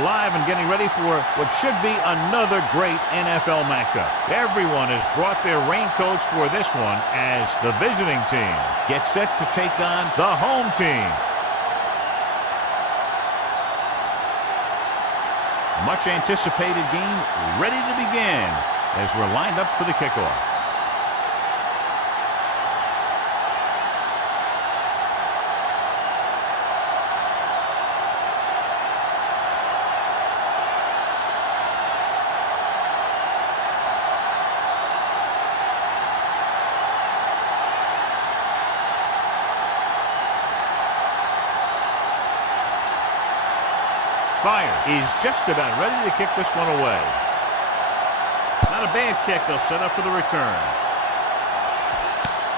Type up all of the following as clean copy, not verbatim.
Live and getting ready for what should be another great NFL matchup. Everyone has brought their raincoats for this one as the visiting team gets set to take on the home team. Much anticipated game ready to begin as we're lined up for the kickoff. Fire is just about ready to kick this one away. Not a bad kick. They'll set up for the return.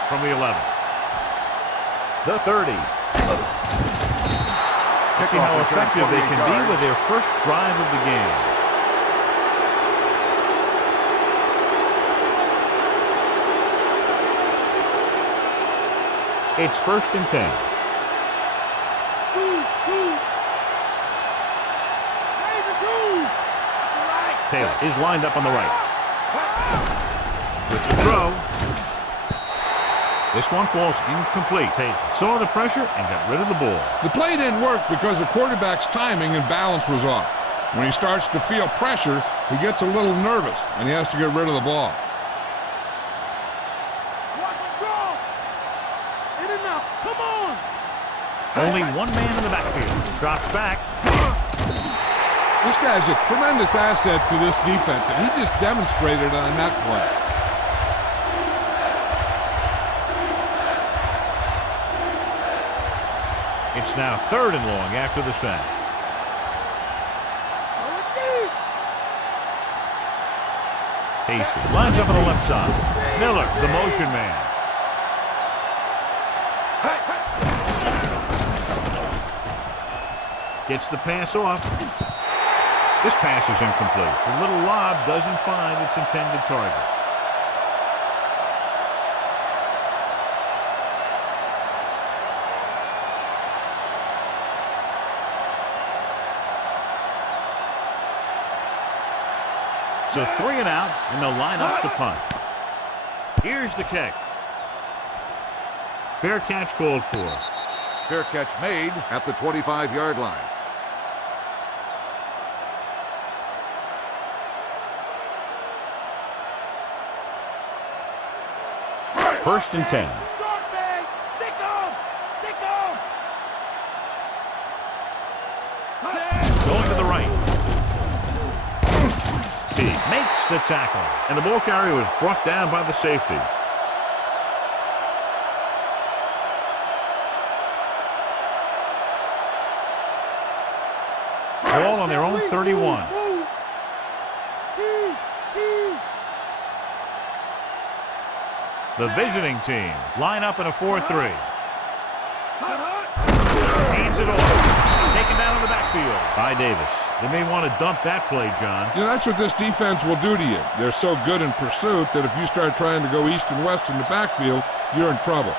From the 11. The 30. Let's see how effective they can be with their first drive of the game. It's 1st and 10. Taylor is lined up on the right. With the throw. This one falls incomplete. Taylor saw the pressure and got rid of the ball. The play didn't work because the quarterback's timing and balance was off. When he starts to feel pressure, he gets a little nervous, and he has to get rid of the ball. Only one man in the backfield. Drops back. This guy's a tremendous asset to this defense, and he just demonstrated on that play. It's now 3rd and long after the sack. Hasty lines up on the left side. Miller, the motion man. Gets the pass off. This pass is incomplete. The little lob doesn't find its intended target. So 3 and out, and they'll line up to punt. Here's the kick. Fair catch called for. Fair catch made at the 25-yard line. First and 10. Going to the right. He makes the tackle. And the ball carrier was brought down by the safety. Ball on their own 31. The visiting team line up in a 4-3. Hands it off. Taken down in the backfield by Davis. They may want to dump that play, John. You know, that's what this defense will do to you. They're so good in pursuit that if you start trying to go east and west in the backfield, you're in trouble.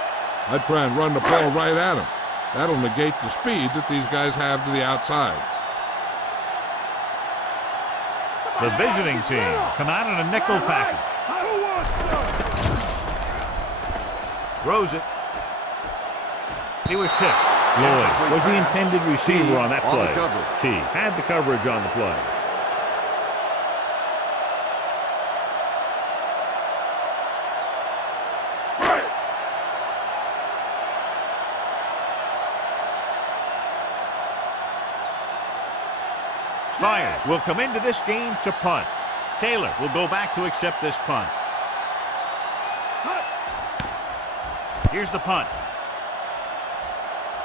I'd try and run the ball right at them. That'll negate the speed that these guys have to the outside. The visiting team come out in a nickel package. Throws it. He was tipped. Lloyd was the intended receiver on that play. T had the coverage on the play. Fire will come into this game to punt. Taylor will go back to accept this punt. Here's the punt.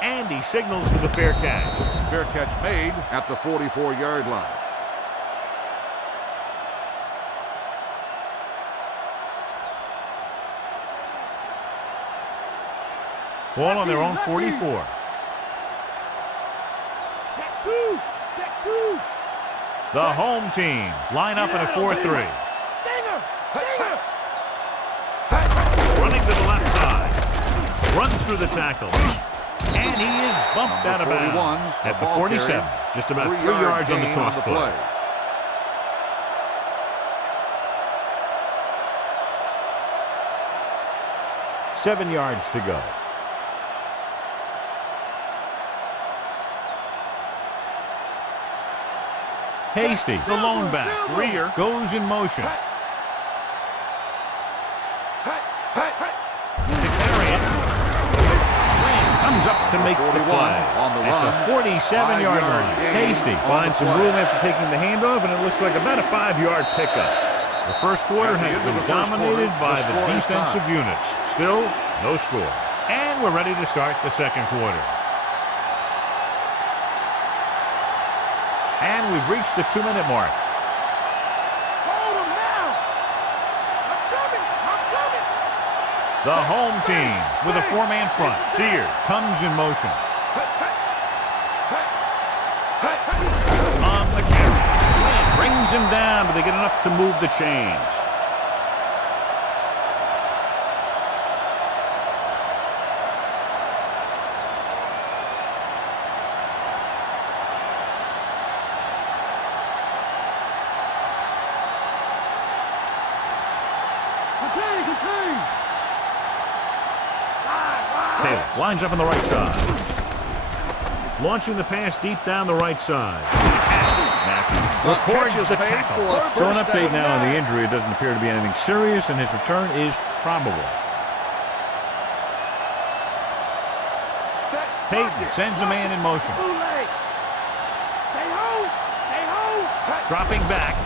And he signals for the fair catch. Fair catch made at the 44-yard line. Ball on their own 44. The home team line up in a 4-3. Running to the left side. Runs through the tackle. And he is bumped out of bounds at the 47. Just about 3 yards on the toss play. 7 yards to go. Hasty, the lone back. Rear goes in motion. Comes up to make the play on the at the 47-yard line. Hasty finds some room after taking the handoff, and it looks like about a 5-yard pickup. The first quarter has been dominated by the defensive units. Still, no score. And we're ready to start the second quarter. And we've reached the 2-minute mark. Hold him now! I'm coming! The home team with a 4-man front. Sears comes in motion. On the carry. Lynn brings him down, but they get enough to move the chains. Taylor lines up on the right side. Launching the pass deep down the right side. Matthews records the tackle. So an update now on the injury. It doesn't appear to be anything serious, and his return is probable. Peyton sends a man in motion. Dropping back.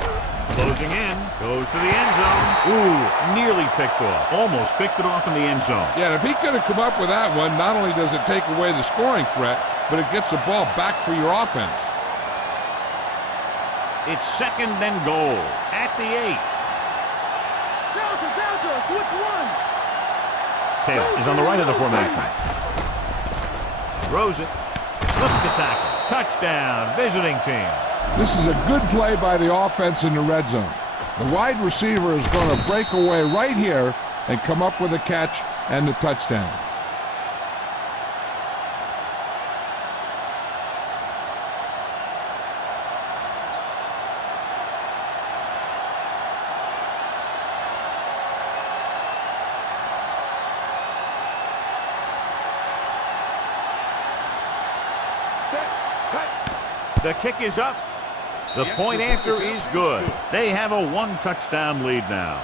Closing in, goes to the end zone. Ooh, nearly picked off. Almost picked it off in the end zone. Yeah, if he could have come up with that one, not only does it take away the scoring threat, but it gets the ball back for your offense. It's 2nd and goal at the 8. Delta, switch one. Taylor is on the right of the formation. Throws it. Flips the tackle. Touchdown, visiting team. This is a good play by the offense in the red zone. The wide receiver is going to break away right here and come up with a catch and the touchdown. The kick is up. The point after is good. They have a 1-touchdown lead now.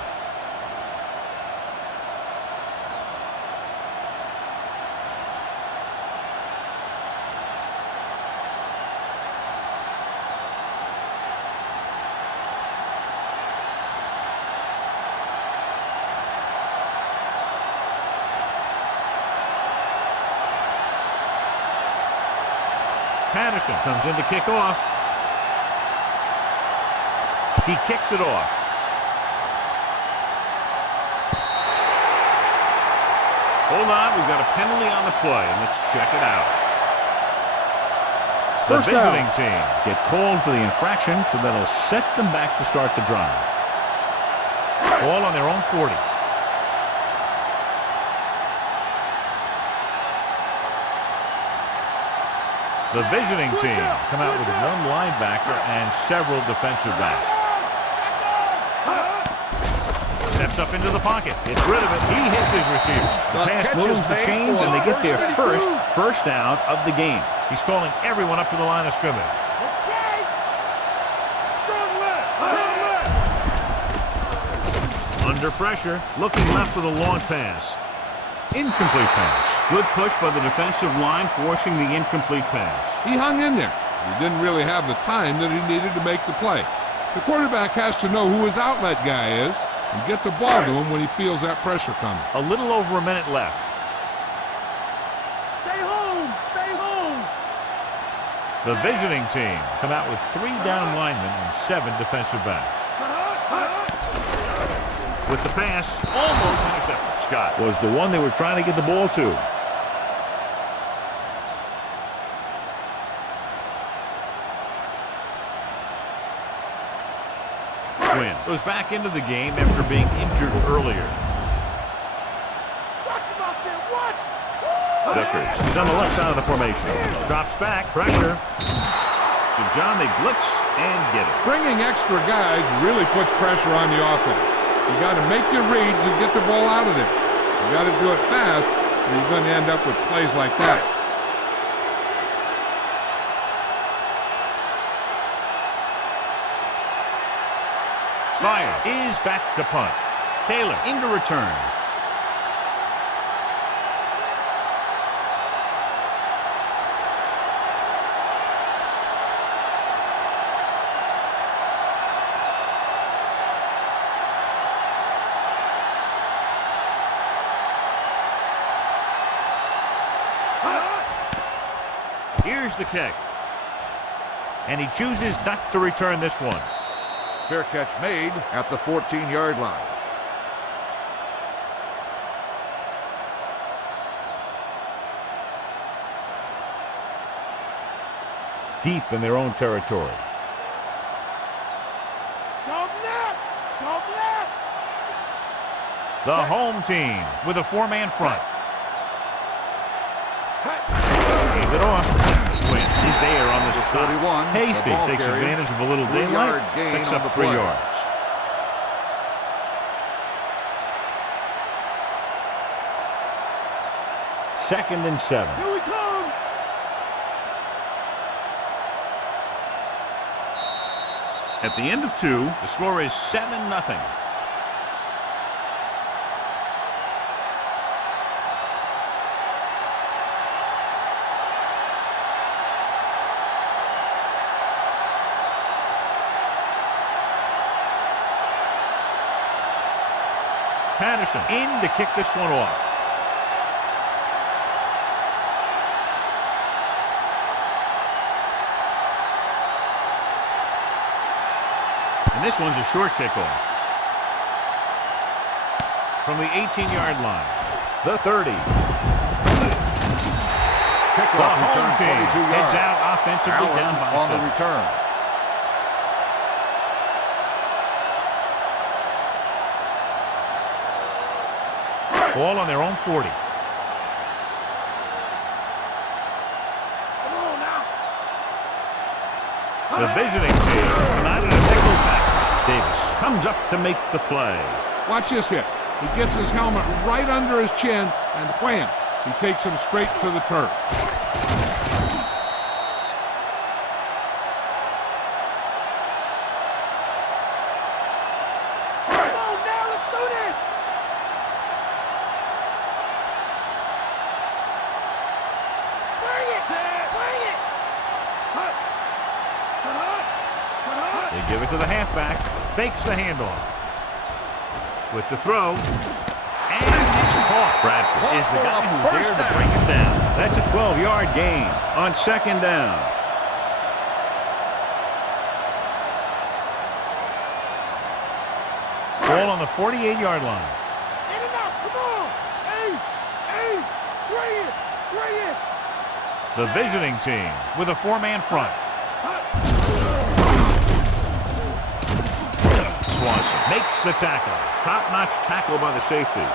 Patterson comes in to kick off. He kicks it off. Hold on, we've got a penalty on the play, and let's check it out. The visiting team get called for the infraction, so that'll set them back to start the drive. Ball on their own 40. The visiting team come out with 1 linebacker and several defensive backs. Steps up into the pocket. Gets rid of it. He hits his receiver. The pass moves the chains, and they get their first down of the game. He's calling everyone up to the line of scrimmage. Under pressure. Looking left for the long pass. Incomplete pass. Good push by the defensive line, forcing the incomplete pass. He hung in there. He didn't really have the time that he needed to make the play. The quarterback has to know who his outlet guy is and get the ball to him when he feels that pressure coming. A little over a minute left. Stay home! Stay home! The visiting team come out with 3 down linemen and 7 defensive backs. With the pass, almost intercepted. Scott was the one they were trying to get the ball to. Quinn goes back into the game after being injured earlier. Vickers is on the left side of the formation. Drops back, pressure. So, John, they blitz and get it. Bringing extra guys really puts pressure on the offense. You got to make your reads and get the ball out of there. You got to do it fast, or you're going to end up with plays like that. Fire is back to punt. Taylor into return. Here's the kick. And he chooses not to return this one. Fair catch made at the 14-yard line. Deep in their own territory. Go left! Go left! The home team with a four-man front. Hands it off. Win is there on the stop. 41. Hasty takes advantage of a little daylight. Picks up 3 yards. Second and 7. Here we come! At the end of 2, the score is 7-0. Patterson in to kick this one off. And this one's a short kickoff. From the 18-yard line. The 30. Kickoff The home return, team 22 yards. heads out offensively Allen down by on 7. the return. Ball on their own 40. Come on now! The visiting team united a nickel back. Davis comes up to make the play. Watch this hit. He gets his helmet right under his chin, and wham! He takes him straight to the turf. Come on now, let's do this! Bring it! Bring it! They give it to the halfback. Fakes the handoff. With the throw. And it's caught. Bradford is the guy who's there to bring it down. That's a 12-yard gain on second down. Ball on the 48-yard line. In and out, come on! Ace! Bring it! Bring it! The visiting team with a four-man front. Swanson makes the tackle. Top-notch tackle by the safety.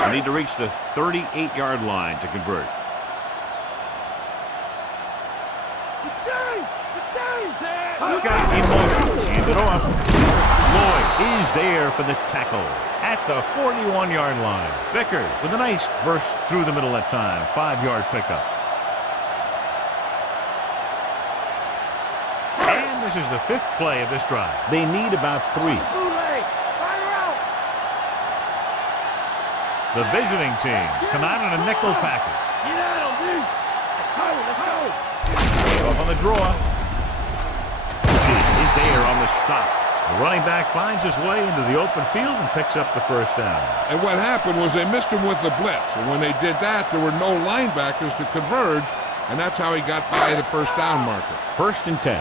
They need to reach the 38-yard line to convert. This guy in motion. Hand it off. Lloyd is there for the tackle at the 41-yard line. Vickers with a nice burst through the middle that time. 5-yard pickup. And this is the 5th play of this drive. They need about 3. The visiting team come out in a nickel package. Get out of me! Let's go! Off on the draw. Is there on the stop. The running back finds his way into the open field and picks up the first down. And what happened was they missed him with the blitz. And when they did that, there were no linebackers to converge, and that's how he got by the first down marker. 1st and 10.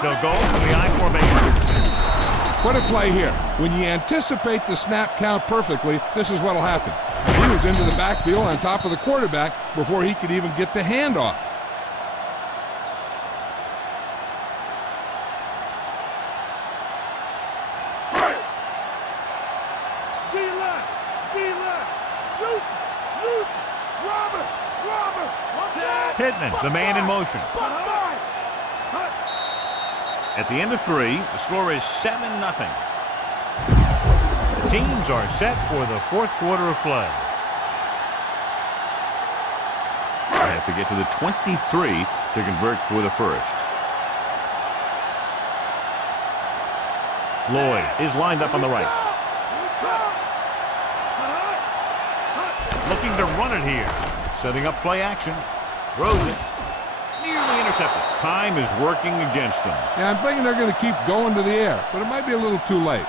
They'll go from the I formation. What a play here. When you anticipate the snap count perfectly, this is what will happen. He was into the backfield on top of the quarterback before he could even get the handoff. Pittman, the man in motion. At the end of 3, the score is 7-0. The teams are set for the fourth quarter of play. I have to get to the 23 to convert for the first. Lloyd is lined up on the right. Looking to run it here. Setting up play action. Throws it. Nearly intercepted. Time is working against them. Yeah, I'm thinking they're going to keep going to the air, but it might be a little too late.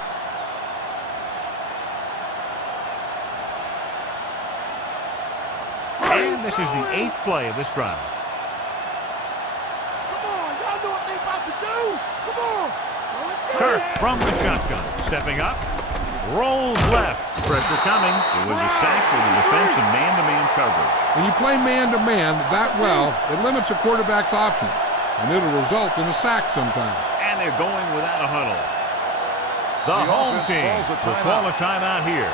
And this is the 8th play of this drive. Come on, y'all know what they about to do. Come on. Kirk from the shotgun. Stepping up. Rolls left. Pressure coming. It was a sack for the defense and man-to-man coverage. When you play man-to-man that well, it limits a quarterback's options, and it'll result in a sack sometimes. And they're going without a huddle. The home team will call a timeout here.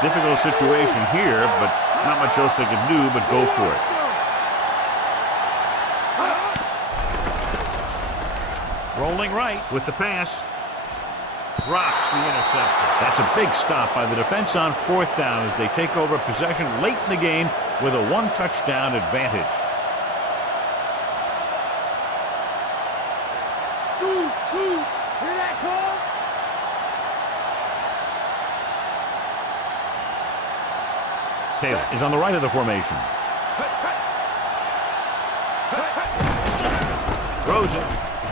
Difficult situation here, but not much else they can do but go for it. Rolling right with the pass. Drops the interception. That's a big stop by the defense on 4th down as they take over possession late in the game with a 1-touchdown advantage. Hear that call? Taylor is on the right of the formation. Throws it.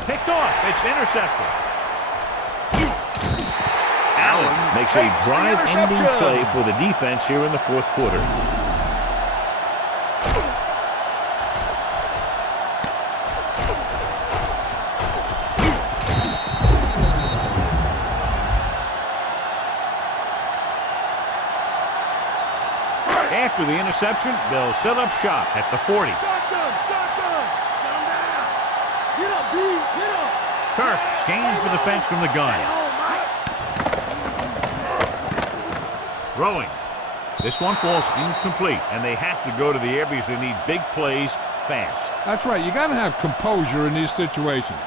Picked off. It's intercepted. Allen makes a drive-ending play for the defense here in the fourth quarter. After the interception, they'll set up shop at the 40. Shotgun! Down. Get up, D! Get up! Kirk scans the defense from the gun. Throwing. This one falls incomplete, and they have to go to the air because they need big plays fast. That's right. You got to have composure in these situations.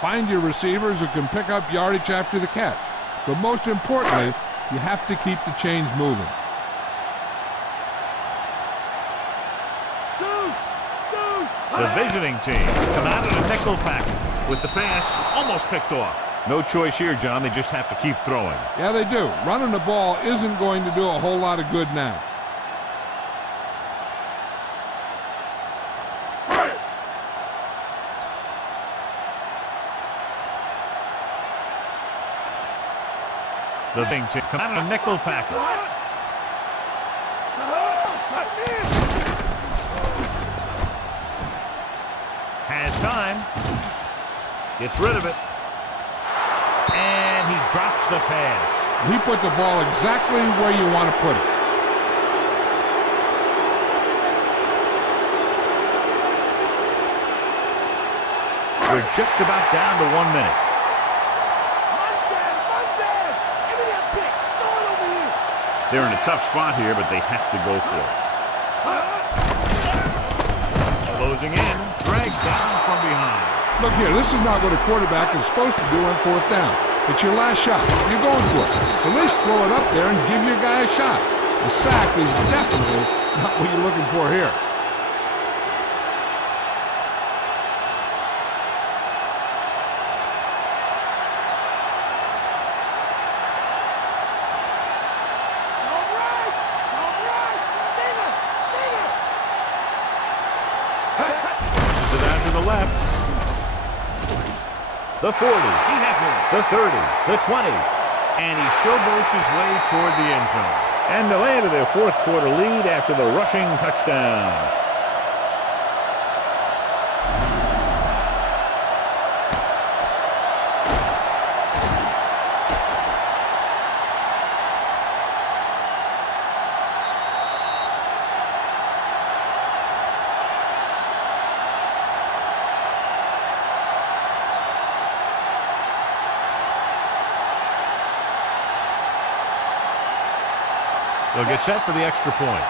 Find your receivers who can pick up yardage after the catch. But most importantly, you have to keep the chains moving. The visiting team come out in a nickel package with the pass almost picked off. No choice here, John. They just have to keep throwing. Yeah, they do. Running the ball isn't going to do a whole lot of good now. The visiting team come out in a nickel package. Has time. Gets rid of it. And he drops the pass. He put the ball exactly where you want to put it. We're just about down to 1 minute. They're in a tough spot here, but they have to go for it. Closing in, dragged down from behind. Look here, this is not what a quarterback is supposed to do on 4th down. It's your last shot. You're going for it. At least throw it up there and give your guy a shot. The sack is definitely not what you're looking for here. The 40, he has it. The 30, the 20, and he showboats his way toward the end zone. And they'll add to their fourth quarter lead after the rushing touchdown. They'll get set for the extra point.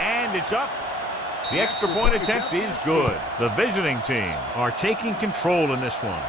And it's up. The extra point attempt is good. The visiting team are taking control in this one.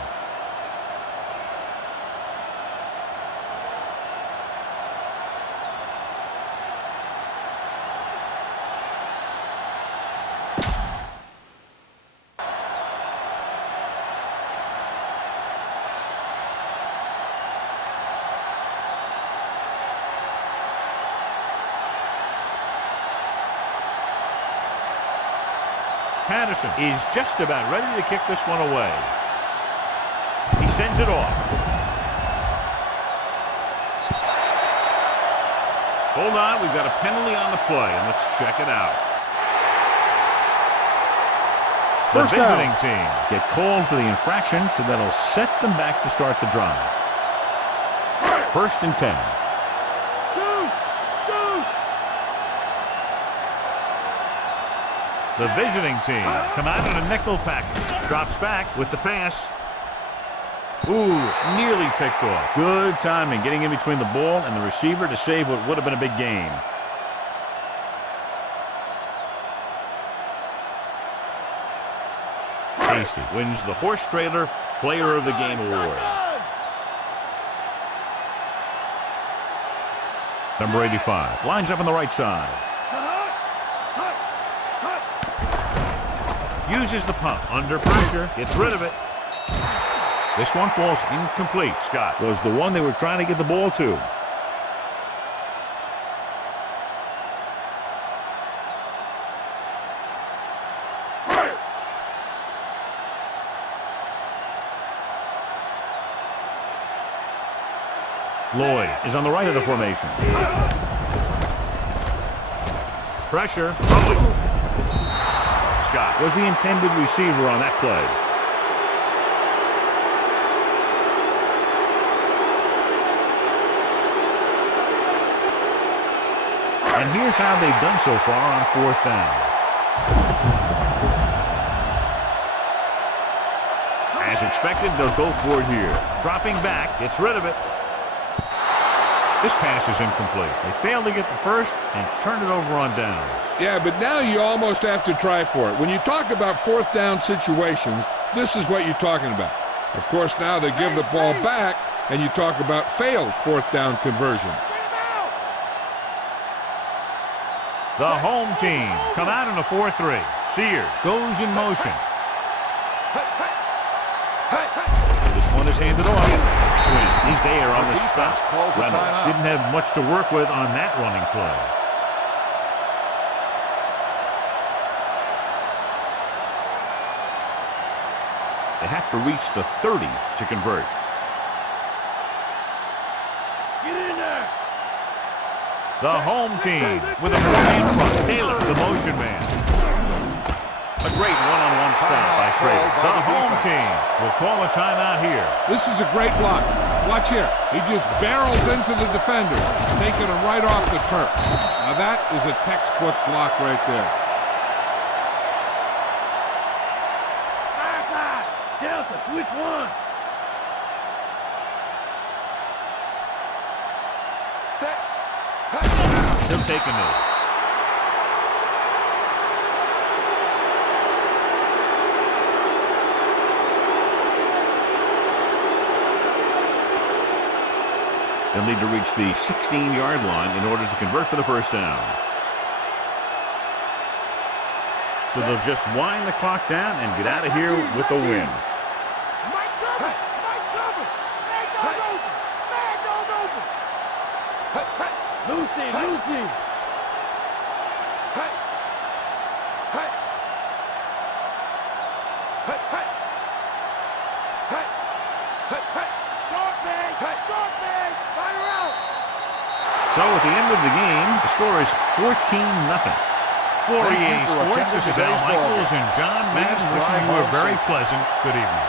Patterson is just about ready to kick this one away. He sends it off. Hold on, we've got a penalty on the play, and let's check it out. The visiting team get called for the infraction, so that'll set them back to start the drive. 1st and 10. The visiting team come out in a nickel package. Drops back with the pass. Ooh, nearly picked off. Good timing getting in between the ball and the receiver to save what would have been a big gain. Hasty wins the Horse Trailer Player of the Game award. Number 85 lines up on the right side. Uses the pump under pressure, gets rid of it. This one falls incomplete. Scott was the one they were trying to get the ball to. Lloyd is on the right of the formation. Pressure. Throwing. Scott was the intended receiver on that play. And here's how they've done so far on 4th down. As expected, they'll go for it here. Dropping back, gets rid of it. This pass is incomplete. They failed to get the first and turn it over on downs. Yeah, but now you almost have to try for it. When you talk about 4th down situations, this is what you're talking about. Of course, now they give the ball back, and you talk about failed 4th down conversions. The home team come out in a 4-3. Sears goes in motion. This one is handed off. He's there on the stop. Reynolds didn't have much to work with on that running play. They have to reach the 30 to convert. Get in there. The home team with a 4-man front. Taylor, the motion man. A great one-on-one stop by Schrader. The home team will call a timeout here. This is a great block. Watch here. He just barrels into the defender, taking him right off the turf. Now that is a textbook block right there. Side. Delta, switch one. Set. He'll take a knee. They'll need to reach the 16-yard line in order to convert for the 1st down. So they'll just wind the clock down and get out of here with a win. Mike cover. Mike cover. Man goes over. Man goes over. Lucy, Lucy. So at the end of the game, the score is 14-0. For EA Sports, this is Al Michaels and John Madden wishing you a very pleasant good evening.